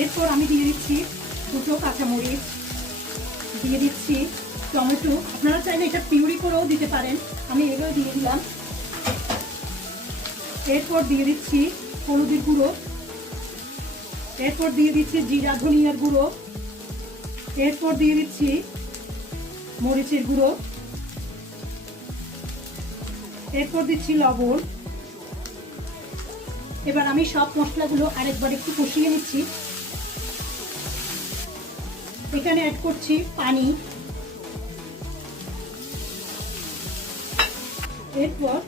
এরপর আমি দিয়ে দিচ্ছি দুটো কাঁচামরিচ, দিয়ে দিচ্ছি টমেটো। আপনারা চাইলে এটা পিউরি করেও দিতে পারেন, আমি এগুলো দিয়ে দিলাম। এরপর দিয়ে দিচ্ছি হলুদের গুঁড়ো, এরপর দিয়ে দিচ্ছি জিরা ধনিয়ার গুঁড়ো, এরপর দিয়ে দিচ্ছি মরিচের গুঁড়ো, এরপর দিচ্ছি লবণ। এবার আমি সব মশলাগুলো আরেকবার একটু কষিয়ে নিচ্ছি। এখানে অ্যাড করছি পানি। এরপর